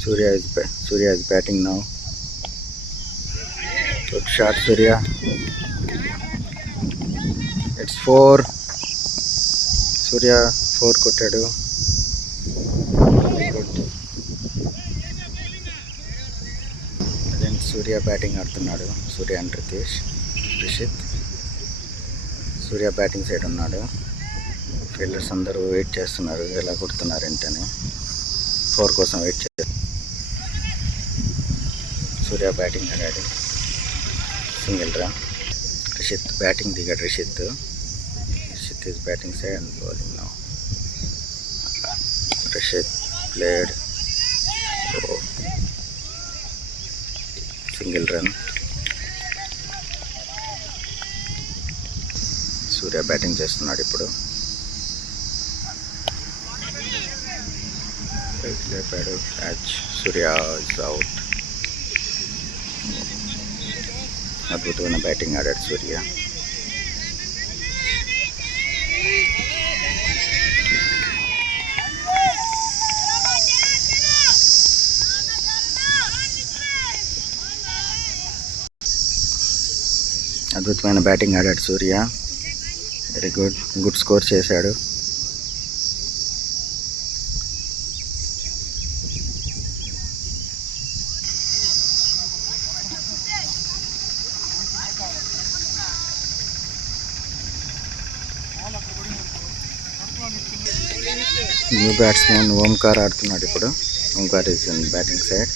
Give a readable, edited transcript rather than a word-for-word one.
Surya is batting now. Good shot, Surya. It's 4. Surya 4 కొట్టాడు. Very good. Then Surya batting ఆడుతున్నాడు. Surya and Rishit. Surya batting side ఉన్నాడు. ఫీల్డర్స్ అందరూ వెయిట్ చేస్తున్నారు, ఎలా కొడుతున్నారు ఏంటని. 4 కోసం వెయిట్ చేస్తారు. సూర్య బ్యాటింగ్ ఆడాడు, సింగిల్ రన్. రిషిత్ బ్యాటింగ్ దిగాడు. Rishith is batting side and bowling now. Rishith played single run. సూర్య బ్యాటింగ్ చేస్తున్నాడు ఇప్పుడు. లేపాడు క్యాచ్. సూర్య ఇస్ అవుట్. అద్భుతమైన బ్యాటింగ్ ఆడాడు సూర్య. అద్భుతమైన బ్యాటింగ్ ఆడాడు సూర్య. వెరీ గుడ్ స్కోర్ చేశాడు. న్యూ బ్యాట్స్మెన్ ఓంకార్ ఆడుతున్నాడు ఇప్పుడు. Omkar is in batting side.